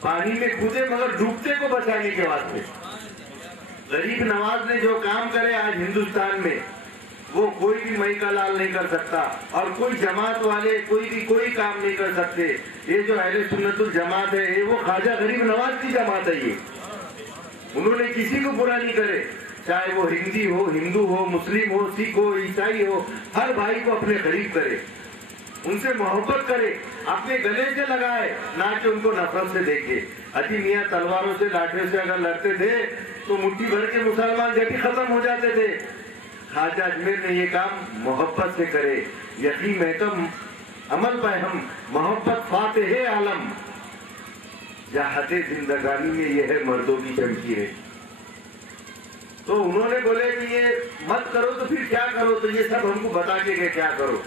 پانی میں کودے مگر ڈوبتے کو بچانے کے واسطے. غریب نواز نے جو کام کرے آج ہندوستان میں وہ کوئی بھی مئی کا لال نہیں کر سکتا, اور کوئی جماعت والے کوئی کام نہیں کر سکتے. یہ جو اہل سنت الجماعت ہے یہ وہ خواجہ غریب نواز کی جماعت ہے. یہ انہوں نے کسی کو برا نہیں کرے, چاہے وہ ہندی ہو, ہندو ہو, مسلم ہو, سکھ ہو, عیسائی ہو, ہر بھائی کو اپنے قریب کرے, ان سے محبت کرے, اپنے گلے سے لگائے, نہ کہ ان کو نفرت سے دیکھے. حاجی میاں تلواروں سے لاٹھیوں سے اگر لڑتے تھے تو مٹھی بھر کے مسلمان جبھی ختم ہو جاتے تھے. خواجہ اجمیر نے یہ کام محبت سے کرے. یقین ہے تو عمل پہ ہم محبت فاتح عالم, جہت زندگانی میں یہ ہے مردوں کی شمشیریں. تو انہوں نے بولے کہ یہ مت کرو تو پھر کیا کرو, تو یہ سب ہم کو بتا کے کہ کیا کرو.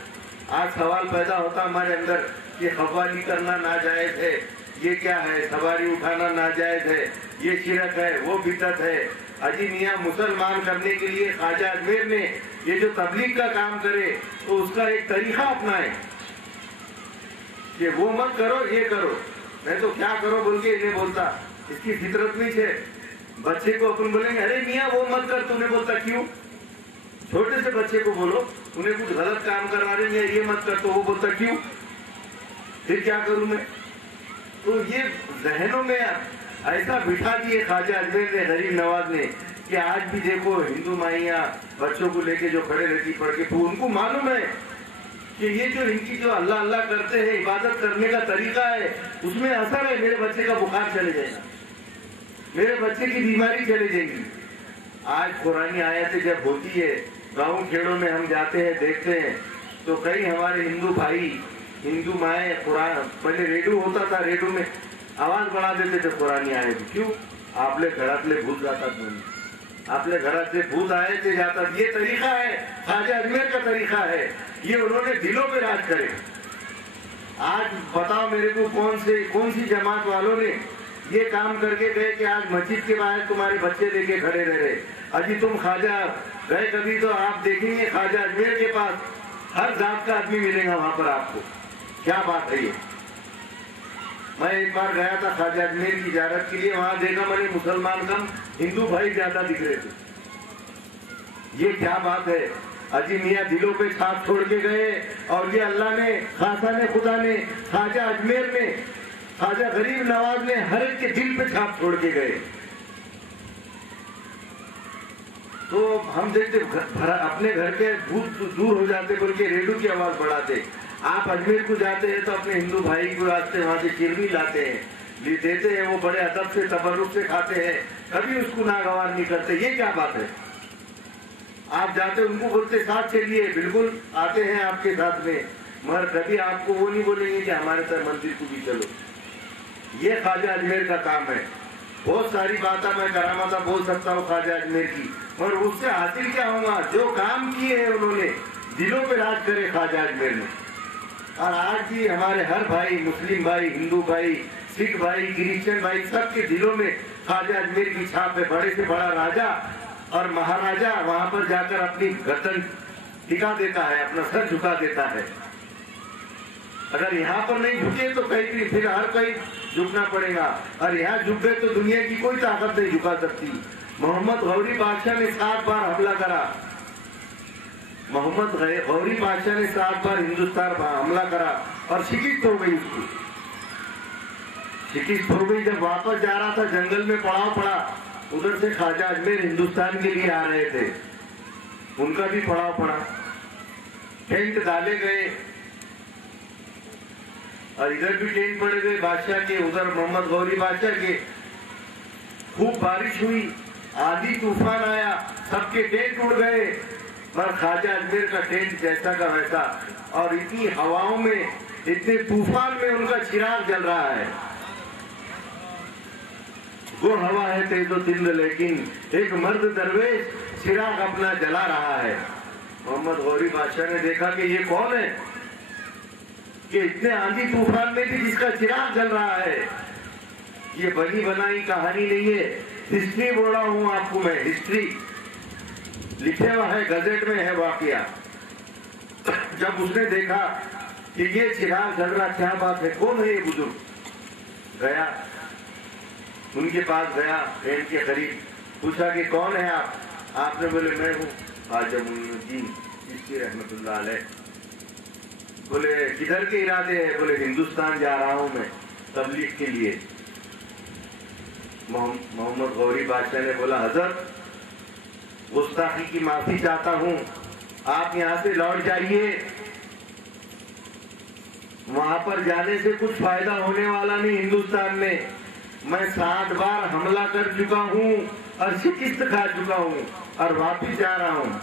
آج سوال پیدا ہوتا ہمارے اندر کہ قوالی کرنا ناجائز ہے, یہ کیا ہے, سواری اٹھانا ناجائز ہے, یہ شرک ہے, وہ بدعت ہے. حاجی میاں مسلمان کرنے کے لیے خواجہ اجمیر نے یہ جو تبلیغ کا کام کرے تو اس کا ایک طریقہ اپنائے کہ وہ مت کرو یہ کرو. میں تو کیا کرو بول کے انہیں بولتا, اس کی فطرت میں سے بچے کو اپن بولیں گے ارے میاں وہ مت کر, تو انہیں بولتا کیوں. چھوٹے سے بچے کو بولو, انہیں کچھ غلط کام کروا رہے ہیں یہ مت کر, تو وہ بولتا کیوں, پھر کیا کروں میں. تو یہ ذہنوں میں ایسا بٹھا دیے خواجہ اجمیر نے, غریب نواز نے, کہ آج بھی دیکھو ہندو مائیاں بچوں کو لے کے جو کھڑے رہتی پڑھ کے, تو ان کو معلوم ہے کہ یہ جو ان کی جو اللہ اللہ کرتے ہیں عبادت کرنے کا طریقہ ہے اس میں اثر ہے. میرے بچے کا بخار چلے جائے گا, میرے بچے کی بیماری چلے جائے گی. آج قرآنی آیتیں جب ہوتی ہے گاؤں کھیڑوں میں ہم جاتے ہیں دیکھتے ہیں تو کئی ہمارے ہندو بھائی ہندو مائیں قرآن, پہلے ریڈیو ہوتا تھا, ریڈیو میں آواز بڑھا دیتے تھے قرآنی آئے تھے. کیوں, آپ لے گھراتلے بھوت جاتا تھا, آپ لے گھرات سے بھوت آئے تھے جاتا. یہ طریقہ ہے خواجہ اجمیر کا طریقہ ہے, یہ انہوں نے دلوں پہ راج کرے. آج بتاؤ میرے کو کون سی جماعت والوں نے یہ کام کر کے گئے کہ آج مسجد کے باہر تمہارے بچے لے کے کھڑے رہ رہے. ابھی تم خواجہ گئے کبھی تو آپ دیکھیں گے خواجہ اجمیر کے پاس ہر ذات کا آدمی ملے گا وہاں پر آپ کو. کیا بات ہے یہ. میں ایک بار گیا تھا خواجہ اجمیر کی زیارت کے لیے, وہاں دیکھا میں نے مسلمان کم ہندو بھائی زیادہ دکھ رہے تھے. یہ کیا بات ہے. حاجی میاں دلوں پہ چھاپ چھوڑ کے گئے, اور یہ اللہ نے خاصا نے خدا نے خواجہ اجمیر نے خواجہ غریب نواز نے ہر ایک کے دل پہ چھاپ چھوڑ کے گئے. تو ہم دیکھتے اپنے گھر کے بھوت دور ہو جاتے بول کے ریڈیو کی آواز بڑھاتے. آپ اجمیر کو جاتے ہیں تو اپنے ہندو بھائی کو راستے وہاں سے چرنی لاتے ہیں, دیتے ہیں, وہ بڑے ادب سے تبرک سے کھاتے ہیں, کبھی اس کو ناگوار نہیں کرتے. یہ کیا بات ہے. آپ جاتے ان کو بولتے ساتھ چلیے, بالکل آتے ہیں آپ کے ساتھ میں, مگر کبھی آپ کو وہ نہیں بولیں گے کہ ہمارے ساتھ مندر کو بھی چلو. یہ خواجہ اجمیر کا کام ہے. بہت ساری باتیں میں کرامات بول سکتا ہوں خواجہ اجمیر کی, اور اس سے حاصل کیا ہوگا, جو کام کیے ہیں انہوں نے دلوں پہ راج کرے خواجہ اجمیر نے. اور آج بھی ہمارے ہر بھائی, مسلم بھائی, ہندو بھائی, سکھ بھائی, کرسچن بھائی, سب کے دلوں میں خواجہ اجمیر کی چھاپ ہے. بڑے سے بڑا راجا اور مہاراجا وہاں پر جا کر اپنی گردن ٹکا دیتا ہے, اپنا سر جھکا دیتا ہے. اگر یہاں پر نہیں جھکے تو کہیں بھی پھر ہر کہیں جھکنا پڑے گا, اور یہاں جھک گئے تو دنیا کی کوئی طاقت نہیں جھکا سکتی. محمد غوری بادشاہ نے 7 بار حملہ کرا, محمد غوری بادشاہ نے 7 بار ہندوستان پر حملہ کرا اور شکست ہو گئی. اس کو شکست ہو گئی. جب واپس جا رہا تھا جنگل میں پڑاؤ پڑا, ادھر سے خواجہ اجمیر ہندوستان کے لیے آ رہے تھے, ان کا بھی پڑاؤ پڑا. ٹینٹ ڈالے گئے اور ادھر بھی ٹینٹ پڑے گئے بادشاہ کے, ادھر محمد غوری بادشاہ کے. خوب بارش ہوئی, آندھی طوفان آیا, سب کے ٹینٹ اڑ گئے, پر خواجہ اجمیر کا ٹینٹ جیسا کا ویسا. اور اتنی ہواؤں میں, اتنے طوفان میں ان کا چراغ جل رہا ہے. وہ ہوا ہے تیز و تند, لیکن ایک مرد درویش چراغ اپنا جلا رہا ہے. محمد غوری بادشاہ نے دیکھا کہ یہ کون ہے کہ اتنے آندھی طوفان میں بھی جس کا چراغ جل رہا ہے. یہ بنی بنائی کہانی نہیں ہے, ہسٹری بول رہا ہوں آپ کو میں. ہسٹری لکھے ہوا ہے, گزٹ میں ہے واقعہ. جب اس نے دیکھا کہ یہ چراغ جل رہا, کیا بات ہے, کون ہے یہ بزرگ, گیا ان کے پاس گیا ٹرین کے قریب, پوچھا کہ کون ہے آپ؟ آپ نے بولے میں ہوں خواجہ معین الدین چشتی رحمۃ اللہ علیہ. بولے کدھر کے ارادے ہیں؟ بولے ہندوستان جا رہا ہوں میں تبلیغ کے لیے. محمد غوری بادشاہ نے بولا حضرت گستاخی کی معافی چاہتا ہوں, آپ یہاں سے لوٹ جائیے, وہاں پر جانے سے کچھ فائدہ ہونے والا نہیں. ہندوستان میں 7 بار حملہ کر چکا ہوں اور شکست کھا چکا ہوں اور واپس جا رہا ہوں.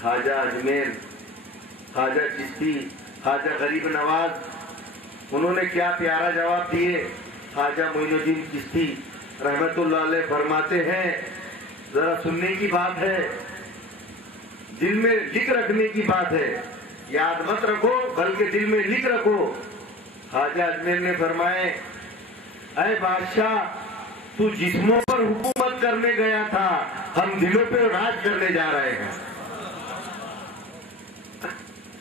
خواجہ اجمیر, خواجہ چشتی, خواجہ غریب نواز, انہوں نے کیا پیارا جواب دیے. خواجہ معین الدین چشتی رحمت اللہ علیہ فرماتے ہیں, ذرا سننے کی بات ہے, دل میں لکھ رکھنے کی بات ہے, یاد مت رکھو بلکہ دل میں لکھ رکھو. خواجہ اجمیر نے فرمائے اے بادشاہ تو جسموں پر حکومت کرنے گیا تھا, ہم دلوں پہ راج کرنے جا رہے ہیں.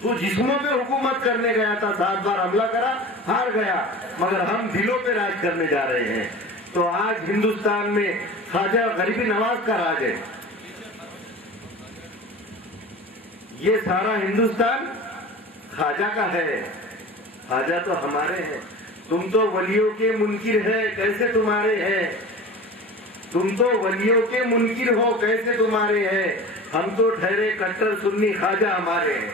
تو جسموں پہ حکومت کرنے گیا تھا, 7 بار حملہ کرا, ہار گیا, مگر ہم دلوں پہ راج کرنے جا رہے ہیں. تو آج ہندوستان میں خواجہ غریب نواز کا راج ہے. یہ سارا ہندوستان خواجہ کا ہے, خواجہ تو ہمارے ہیں. تم تو ولیوں کے منکر ہے, کیسے تمہارے ہیں؟ تم تو ولیوں کے منکر ہو, کیسے تمہارے ہیں؟ ہم تو ٹھہرے کٹر سنی, خواجہ ہمارے ہیں.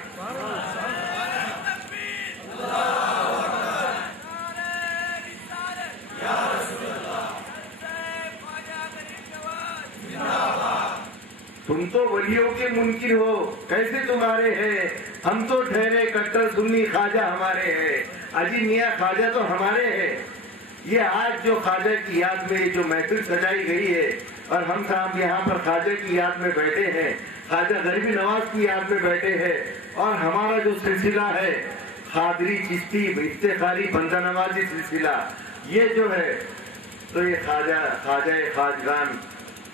تم تو ولیوں کے منکر ہو, کیسے تمہارے ہیں؟ ہم تو ٹھہرے کٹر سنی, خواجہ ہمارے ہیں. اجی میاں خواجہ تو ہمارے ہیں. یہ آج جو خواجہ کی یاد میں جو محفل سجائی گئی ہے اور ہم صاحب یہاں پر خواجہ کی یاد میں بیٹھے ہیں, خواجہ غریب نواز کی یاد میں بیٹھے ہیں, اور ہمارا جو سلسلہ ہے قادری چشتی افتخاری بندہ نوازی سلسلہ, یہ جو ہے تو یہ خواجہ خواجگان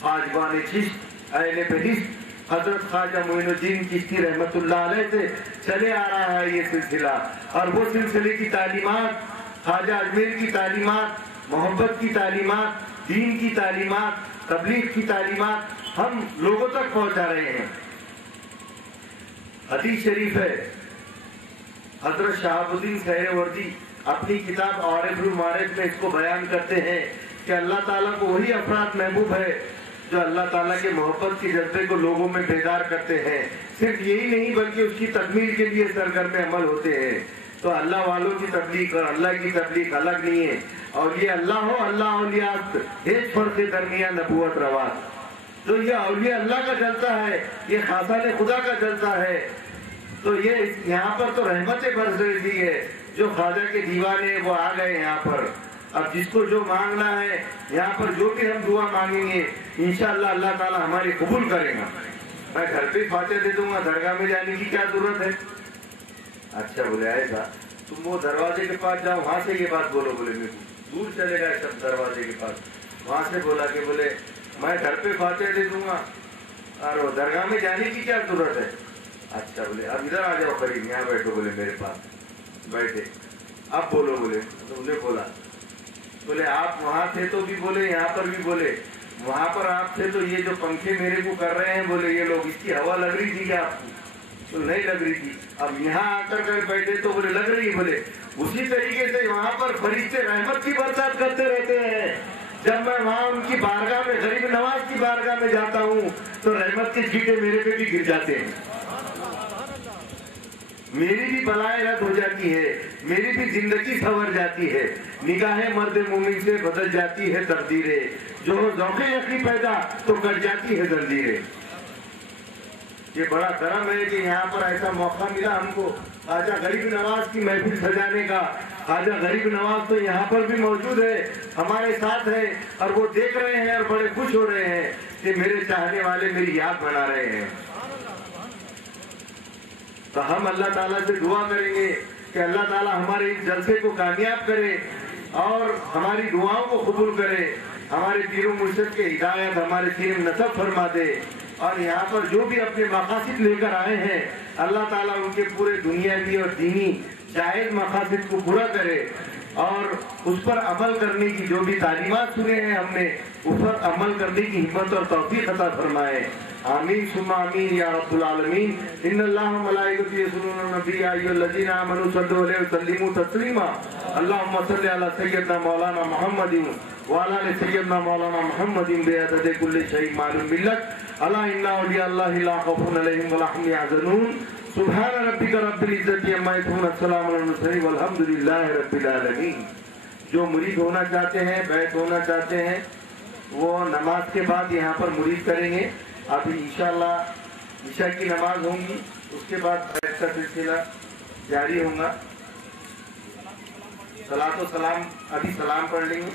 خواجگان چشت اہل بہشت حضرت خواجہ معین الدین چشتی رحمت اللہ علیہ سے چلے آ رہا ہے یہ سلسلہ. اور وہ سلسلے کی تعلیمات, خواجہ اجمیر کی تعلیمات, محبت کی تعلیمات, دین کی تعلیمات, تبلیغ کی تعلیمات ہم لوگوں تک پہنچا رہے ہیں. حدیث شریف ہے, حضرت شہاب الدین سہروردی اپنی کتاب عارف المعارف میں اس کو بیان کرتے ہیں کہ اللہ تعالیٰ کو وہی افراد محبوب ہے جو اللہ تعالیٰ کے محبت کے جذبے کو لوگوں میں بیدار کرتے ہیں. صرف یہی نہیں بلکہ اس کی تکمیل کے لیے سرگرم عمل ہوتے ہیں. تو اللہ والوں کی تبلیغ اور اللہ کی تبلیغ الگ نہیں ہے. اور یہ اللہ ہو اللہ اولیاء ایک فرق کے درمیان نبوت رواج. تو یہ اولیاء اللہ کا جلسہ ہے, یہ خاصان خدا کا جلسہ ہے. تو یہ یہاں پر تو رحمت برس رہی ہے. جو خواجہ کے دیوانے وہ آ گئے یہاں پر. اب جس کو جو مانگنا ہے یہاں پر جو بھی ہم دعا مانگیں گے انشاءاللہ اللہ تعالیٰ ہماری قبول کرے گا. میں گھر پہ فاتح دے دوں گا, درگاہ میں جانے کی کیا ضرورت ہے؟ اچھا بولے ایسا, تم وہ دروازے کے پاس جاؤ, وہاں سے یہ بات بولو. بولے میرے کو دور چلے گا سب دروازے کے پاس, وہاں سے بولا کہ بولے میں گھر پہ فاتح دے دوں گا اور درگاہ میں جانے کی کیا ضرورت ہے؟ اچھا بولے اب ادھر آ جاؤ قریب, یہاں بیٹھو. بولے میرے پاس بیٹھے, اب بولو. بولے تو انہیں بولا, بولے آپ وہاں تھے تو بھی بولے, یہاں پر بھی بولے. وہاں پر آپ تھے تو یہ جو پنکھے میرے کو کر رہے ہیں بولے یہ لوگ, اس کی ہوا لگ رہی تھی کیا آپ کو؟ تو نہیں لگ رہی تھی. اب یہاں آ کر بیٹھے تو بولے لگ رہی. بولے اسی طریقے سے وہاں پر فرشتے رحمت کی برسات کرتے رہتے ہیں. جب میں وہاں ان کی بارگاہ میں غریب نواز کی بارگاہ میں جاتا ہوں تو رحمت کے چھینٹے میرے پہ بھی گر جاتے ہیں. میری بھی بلائیں رد ہو جاتی ہے, میری بھی زندگی سنور جاتی ہے. نگاہ مرد مومن سے بدل جاتی ہے تقدیریں, جو ذوق یقین پیدا تو کٹ جاتی ہے زنجیریں. یہ بڑا کرم ہے کہ یہاں پر ایسا موقع ملا ہم کو خواجہ غریب نواز کی محفل سجانے کا. خواجہ غریب نواز تو یہاں پر بھی موجود ہے, ہمارے ساتھ ہے, اور وہ دیکھ رہے ہیں اور بڑے خوش ہو رہے ہیں کہ میرے چاہنے والے میری یاد بنا رہے ہیں. تو ہم اللہ تعالیٰ سے دعا کریں گے کہ اللہ تعالیٰ ہمارے اس جلسے کو کامیاب کرے اور ہماری دعاؤں کو قبول کرے, ہمارے پیر و مرشد کے ہدایت ہمارے پیر نصب فرما دے, اور یہاں پر جو بھی اپنے مقاصد لے کر آئے ہیں اللہ تعالیٰ ان کے پورے دنیاوی اور دینی جائز مقاصد کو پورا کرے. اور اس پر عمل کرنے کی جو بھی تعلیمات سنے ہیں ہم نے اس پر عمل کرنے کی ہمت اور توفیق عطا فرمائے. آمین ثم آمین یا رب العالمین. ان اللہ و ملائکتہ یصلون علی النبی یا ایھا الذین آمنوا صلوا علیہ وسلموا تسلیما. اللهم صل علی سیدنا مولانا محمد وعلى آل سیدنا مولانا محمد بعدد کل شیء معلوم باللہ. الا ان اولیاء اللہ لا خوف علیہم ولا هم يحزنون. سبحان ربک رب العزت عما یصفون السلام علی المرسلین والحمد للہ رب العالمین. جو مرید ہونا چاہتے ہیں بیعت ہونا چاہتے ہیں وہ نماز کے بعد یہاں پر مرید کریں گے. ابھی انشاءاللہ عشاء کی نماز ہوں گی اس کے بعد بیعت کا سلسلہ جاری ہوگا. صلاۃ و سلام ابھی سلام پڑھ لیں گے.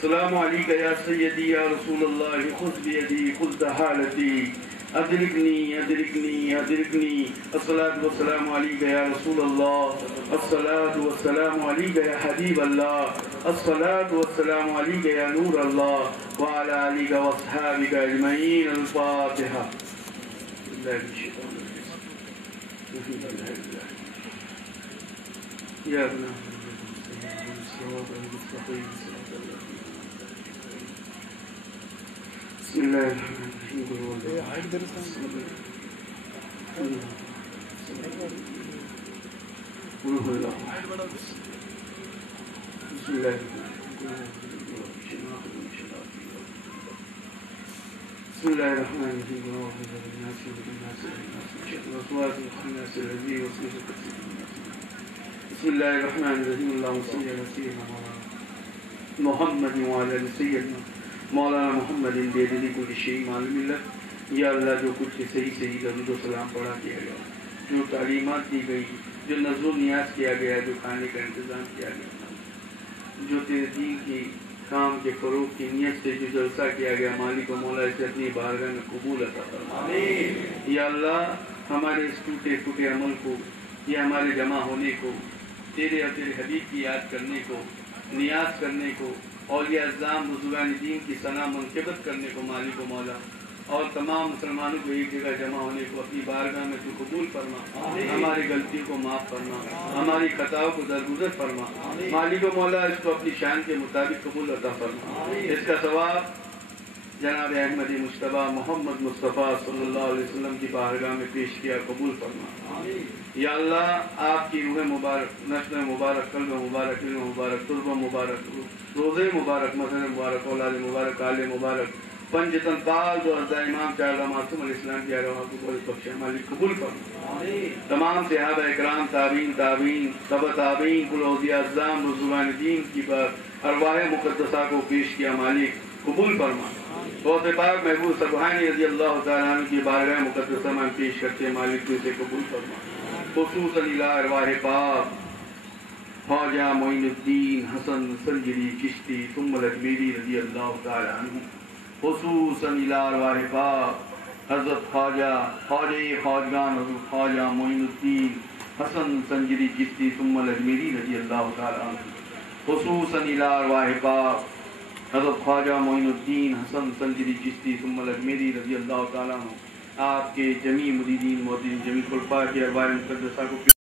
السلام علیکم یا سیدی یا رسول اللہ خذ بیدی خذ حالتی أدركني أدركني أدركني. الصلاة والسلام عليك يا رسول الله. الصلاة والسلام عليك يا حبيب الله. الصلاة والسلام عليك يا نور الله وعلى آلك وأصحابك أجمعين. الفاتحة. يا ابن بسم الله الرحمن الرحيم. اللهم صل على سيدنا محمد وعلى آل سيدنا مولانا محمد بیدلی کل شیء معلوم اللہ. یا اللہ جو کچھ صحیح صحیح درود و سلام پڑھا کیا گیا، جو تعلیمات دی گئی، جو نظر و نیاز کیا گیا، جو کھانے کا انتظام کیا گیا، جو تیرے دین کی کام کے فروغ کی نیت سے جو جلسہ کیا گیا، مالک و مولا اسے اپنی بارگاہ میں قبول عطا فرما. یا اللہ ہمارے اس ٹوٹے پھوٹے عمل کو، یہ ہمارے جمع ہونے کو، تیرے اور تیرے حبیب کی یاد کرنے کو، نیاز کرنے کو، اولیاء اعظام بزرگان دین کی ثنا منقبت کرنے کو مالک و مولا، اور تمام مسلمانوں کو ایک جگہ جمع ہونے کو اپنی بارگاہ میں تو قبول فرما. ہماری غلطیوں کو معاف فرما، ہماری خطاؤں کو درگزر فرما. مالک و مولا اس کو اپنی شان کے مطابق قبول عطا فرما. اس کا ثواب جناب احمد مجتبیٰ محمد مصطفیٰ صلی اللہ علیہ وسلم کی بارگاہ میں پیش کیا، قبول فرما. یا اللہ آپ کی روح مبارک، نسل مبارک، قلب مبارک، علم مبارک، ترب مبارک، روزے مبارک، مظہر مبارک، اولاد مبارک، آل مبارک، پنجتن پال جو ارزا امام چارہ معصوم علیہ السلام کی ارواح کو بڑی بخشے مالک قبول فرما. تمام صحابہ اکرام، تابعین، تبع تابعین، کل اولیاء اعظام بزرگان دین کی ارواح مقدسہ کو پیش کیا، مالک قبول فرما. غوث پاک محبوب سبحانی رضی اللہ تعالیٰ عنہ کی بارگاہ مقدسہ میں پیش کرتے، مالک تو اسے قبول فرما. خصوصاً الہ ارواح پاک خواجہ معین الدین حسن سنجری چشتی ثم الاجمیری رضی اللہ تعالیٰ عنہ. خصوصاً الہ ارواح پاک حضرت خواجگان حضرت خواجہ معین الدین حسن سنجری چشتی ثم الاجمیری رضی اللہ تعالیٰ عنہ. خصوصاً الہ ارواح پاک حضرت خواجہ معین الدین حسن سنجری چشتی ثم الاجمیری رضی اللہ تعالیٰ عنہ. آپ کے جمیع مریدین، معتدین، جمیع خلفاء کی ارواح مقدسہ کو